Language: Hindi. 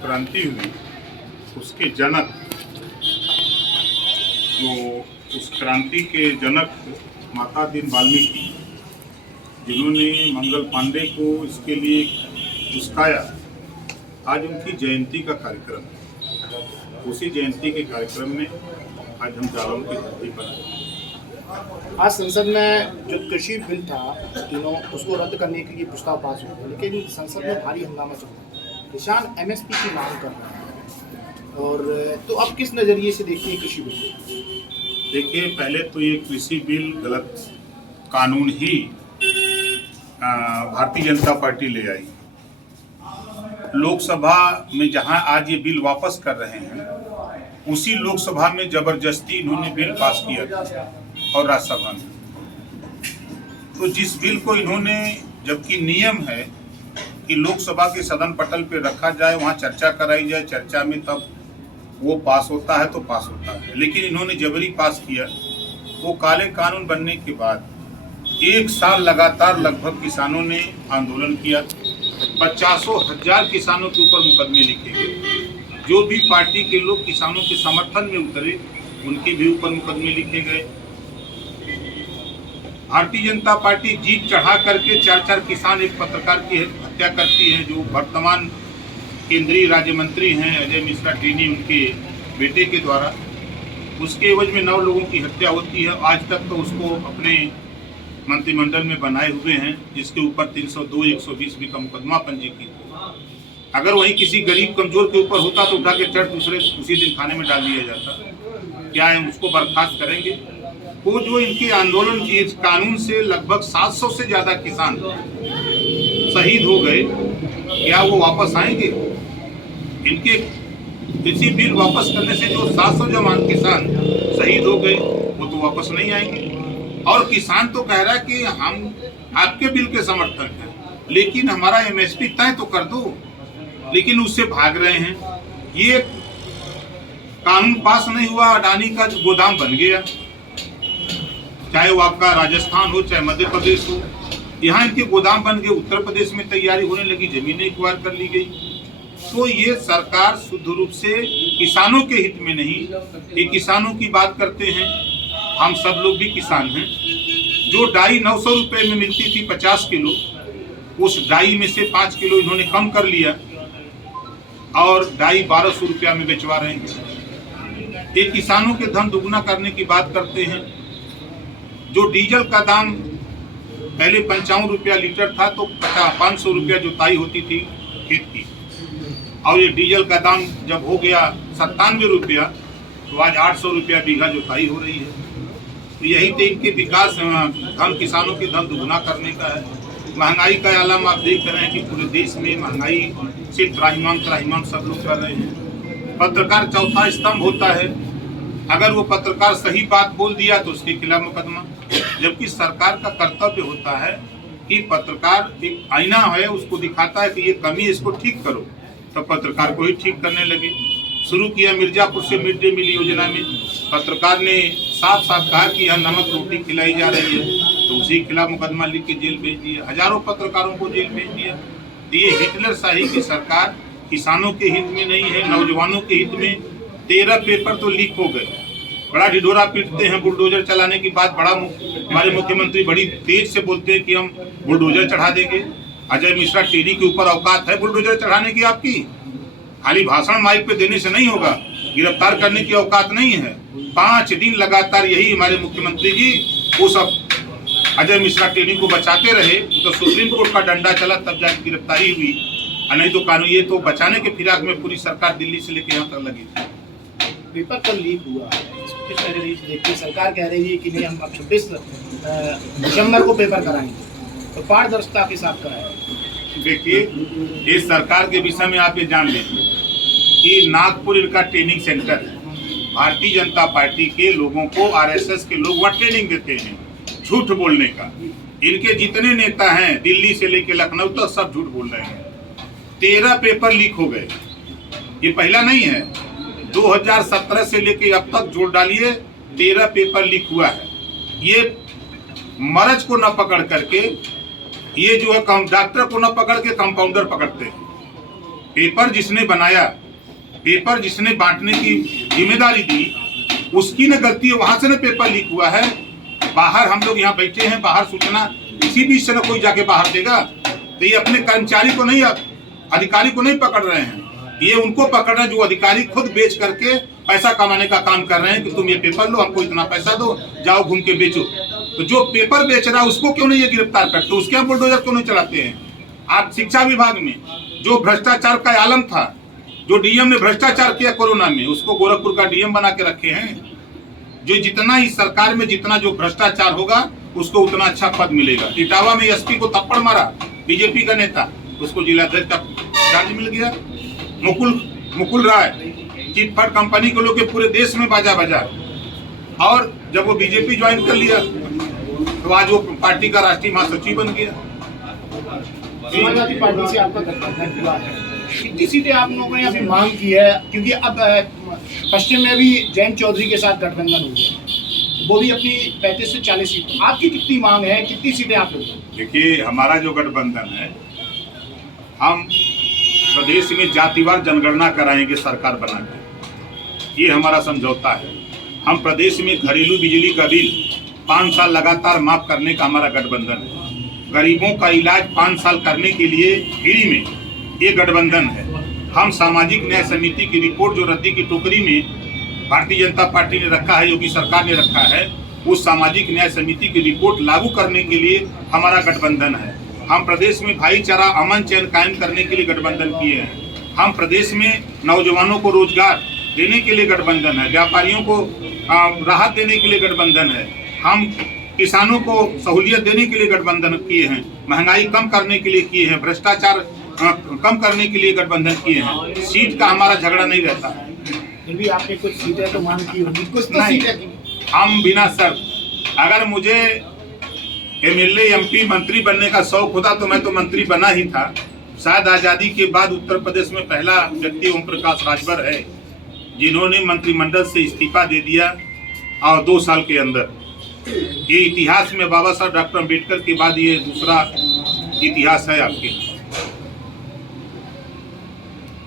क्रांति हुई उसके जनक, जो उस क्रांति के जनक माता दीन वाल्मीकि, जिन्होंने मंगल पांडे को इसके लिए उस्काया, आज उनकी जयंती का कार्यक्रम है। उसी जयंती के कार्यक्रम में आज हम जालौन की धरती पर आए। आज संसद में जो कृषि बिल था तीनों, उसको रद्द करने के लिए प्रस्ताव पास हुआ, लेकिन संसद में भारी हंगामा चल रहा है। किसान एमएसपी की मांग कर रहे हैं, और तो अब किस नज़रिए से देखते हैं कृषि बिल? देखिए, पहले तो ये कृषि बिल गलत कानून ही भारतीय जनता पार्टी ले आई। लोकसभा में जहां आज ये बिल वापस कर रहे हैं, उसी लोकसभा में जबरदस्ती इन्होंने बिल पास किया था और राज्यसभा में। तो जिस बिल को इन्होंने, जबकि नियम है कि लोकसभा के सदन पटल पे रखा जाए, वहां चर्चा कराई जाए, चर्चा में तब वो पास होता है तो पास होता है, लेकिन इन्होंने जबरी पास किया। वो काले कानून बनने के बाद 1 साल लगातार लगभग किसानों ने आंदोलन किया। 50,000 किसानों के ऊपर मुकदमे लिखे गए। जो भी पार्टी के लोग किसानों के समर्थन में उतरे, उनके भी ऊपर मुकदमे लिखे गए। भारतीय जनता पार्टी जीत चढ़ा करके 4 किसान, एक पत्रकार की हत्या करती है, जो वर्तमान केंद्रीय राज्य मंत्री हैं अजय मिश्रा टेनी, उनके बेटे के द्वारा। उसके एवज में 9 लोगों की हत्या होती है। आज तक तो उसको अपने मंत्रिमंडल में बनाए हुए हैं, जिसके ऊपर 302, 120 भी का मुकदमा पंजीकृत। अगर वहीं किसी गरीब कमजोर के ऊपर होता तो उठा के चढ़ दूसरे उसी दिन खाने में डाल दिया जाता। क्या है, उसको बर्खास्त करेंगे? वो जो इनके आंदोलन की इस कानून से लगभग 700 से ज्यादा किसान शहीद हो गए, क्या वो वापस आएंगे? इनके कृषि बिल वापस करने से जो 700 जवान किसान शहीद हो गए, वो तो वापस नहीं आएंगे। और किसान तो कह रहा है कि हम आपके बिल के समर्थक हैं, लेकिन हमारा एमएसपी तय तो कर दो, लेकिन उससे भाग रहे हैं। ये कानून पास नहीं हुआ, अडानी का गोदाम बन गया, चाहे वो आपका राजस्थान हो चाहे मध्य प्रदेश हो। यहाँ इनके गोदाम बन गए। उत्तर प्रदेश में तैयारी होने लगी, जमीनें एक्वायर कर ली गई। तो ये सरकार शुद्ध रूप से किसानों के हित में नहीं, ये किसानों की बात करते हैं। हम सब लोग भी किसान हैं। जो डाई 900 रुपये में मिलती थी 50 किलो, उस डाई में से 5 किलो इन्होंने कम कर लिया और डाई 1200 रुपया में बेचवा रहे हैं। ये किसानों के धन दुगना करने की बात करते हैं। जो डीजल का दाम पहले 55 रुपया लीटर था, तो 500 रुपया जोताई होती थी खेत की, और ये डीजल का दाम जब हो गया 97 रुपया, तो आज 800 रुपया बीघा जोताई हो रही है। तो यही तो इनके विकास, धन किसानों के धन दुगना करने का है। महंगाई का आलम आप देख रहे हैं कि पूरे देश में महंगाई से त्राहिमाम सब लोग कर रहे हैं। पत्रकार चौथा स्तंभ होता है। अगर वो पत्रकार सही बात बोल दिया तो उसके खिलाफ मुकदमा, जबकि सरकार का कर्तव्य होता है कि पत्रकार एक आईना है, उसको दिखाता है कि ये कमी, इसको ठीक करो, तो पत्रकार को ही ठीक करने लगे। शुरू किया मिर्जापुर से मिड डे मील योजना में, पत्रकार ने साफ साफ कहा कि यहाँ नमक रोटी खिलाई जा रही है, तो उसी के खिलाफ मुकदमा लिख के जेल भेज दिया। हजारों पत्रकारों को जेल भेज दिया। ये हिटलर शाही की सरकार किसानों के हित में नहीं है, नौजवानों के हित में। 13 पेपर तो लीक हो गए। बड़ा ढिढोरा पीटते हैं बुलडोजर चलाने की बात। हमारे मुख्यमंत्री बड़ी तेज से बोलते हैं कि हम बुलडोजर चढ़ा देंगे। अजय मिश्रा टेनी के ऊपर औकात है बुलडोजर चढ़ाने की आपकी? खाली भाषण माइक पे देने से नहीं होगा, गिरफ्तार करने की औकात नहीं है। 5 दिन लगातार यही हमारे मुख्यमंत्री जी वो सब अजय मिश्रा टेनी को बचाते रहे, तो सुप्रीम कोर्ट का डंडा चला, तब जाकर गिरफ्तारी हुई। नहीं तो कानून, ये तो बचाने के फिराक में पूरी सरकार दिल्ली से लेकर यहाँ तक लगी थी। पेपर पर लीक हुआ है, किस नज़रिए से देखिए? सरकार कह रही है कि नहीं, हम अब 26 दिसंबर को पेपर कराएंगे, तो पारदर्शिता के साथ कराएंगे। देखिए, इस सरकार के विषय में आप ये जान लीजिए कि नागपुर इनका ट्रेनिंग सेंटर है। भारतीय जनता पार्टी के लोगों को आरएसएस के लोग वहाँ ट्रेनिंग देते हैं झूठ बोलने का। इनके जितने नेता हैं दिल्ली से लेकर लखनऊ तक, सब झूठ बोल रहे हैं। 13 पेपर लीक हो गए, ये पहला नहीं है। 2017 से लेकर अब तक जोड़ डालिए 13 पेपर लीक हुआ है। ये मर्ज को न पकड़ करके, ये जो है डॉक्टर को न पकड़ के कंपाउंडर पकड़ते हैं। पेपर जिसने बनाया, पेपर जिसने बांटने की जिम्मेदारी दी, उसकी न गलती है, वहां से न पेपर लीक हुआ है। बाहर हम लोग यहाँ बैठे हैं, बाहर सूचना इसी बीच से न कोई जाके बाहर देगा, तो ये अपने कर्मचारी को नहीं, अधिकारी को नहीं पकड़ रहे हैं, ये उनको पकड़ रहे हैं जो अधिकारी खुद बेच करके पैसा कमाने का काम कर रहे हैं कि तुम ये पेपर लो, हमको इतना पैसा दो, जाओ घूम के बेचो। तो जो पेपर बेच रहा है उसको क्यों नहीं ये गिरफ्तार करते, उसके यहाँ बुलडोजर क्यों नहीं चलाते हैं? आप शिक्षा विभाग में जो भ्रष्टाचार का आलम था, जो डीएम ने भ्रष्टाचार किया कोरोना में, उसको गोरखपुर का डीएम बना के रखे हैं। जो जितना इस सरकार में जितना जो भ्रष्टाचार होगा उसको उतना अच्छा पद मिलेगा। इटावा में एसपी को थप्पड़ मारा बीजेपी का नेता, उसको जिलाध्यक्ष का चार्ज मिल गया। मुकुल राय चिटफंड कंपनी को लेकर पूरे देश में बाजा बजा, और जब वो बीजेपी ज्वाइन कर लिया तो आज वो पार्टी का राष्ट्रीय महासचिव बन गया। समाजवादी पार्टी से आपका गठबंधन हुआ है, कितनी सीटें आप लोगों ने अभी मांग की है? क्योंकि अब पश्चिम में भी जयंत चौधरी के साथ गठबंधन हो गया, वो भी अपनी 35 से 40 सीट। आपकी कितनी मांग है, कितनी सीटें आप लोग? देखिए, हमारा जो गठबंधन है, हम प्रदेश में जातिवार जनगणना कराएंगे सरकार बना के, ये हमारा समझौता है। हम प्रदेश में घरेलू बिजली का बिल 5 साल लगातार माफ करने का हमारा गठबंधन है। गरीबों का इलाज 5 साल करने के लिए फ्री में, ये गठबंधन है। हम सामाजिक न्याय समिति की रिपोर्ट जो रद्दी की टोकरी में भारतीय जनता पार्टी ने रखा है, योगी सरकार ने रखा है, उस सामाजिक न्याय समिति की रिपोर्ट लागू करने के लिए हमारा गठबंधन है। हम प्रदेश में भाईचारा अमन चैन कायम करने के लिए गठबंधन किए हैं। हम प्रदेश में नौजवानों को रोजगार देने के लिए गठबंधन है, व्यापारियों को राहत देने के लिए गठबंधन है, हम किसानों को सहूलियत देने के लिए गठबंधन किए हैं, महंगाई कम करने के लिए किए हैं, भ्रष्टाचार कम करने के लिए गठबंधन किए हैं। सीट का हमारा झगड़ा नहीं रहता है। फिर भी आपने कुछ सीटें तो मांग की होगी, कुछ तो सीटें की। हम बिना शर्त, अगर मुझे एमएलए एमपी मंत्री बनने का शौक होता तो मैं तो मंत्री बना ही था। शायद आज़ादी के बाद उत्तर प्रदेश में पहला व्यक्ति ओम प्रकाश राजभर है जिन्होंने मंत्रिमंडल से इस्तीफा दे दिया, और 2 साल के अंदर। ये इतिहास में बाबा साहब डॉक्टर अम्बेडकर के बाद ये दूसरा इतिहास है आपके।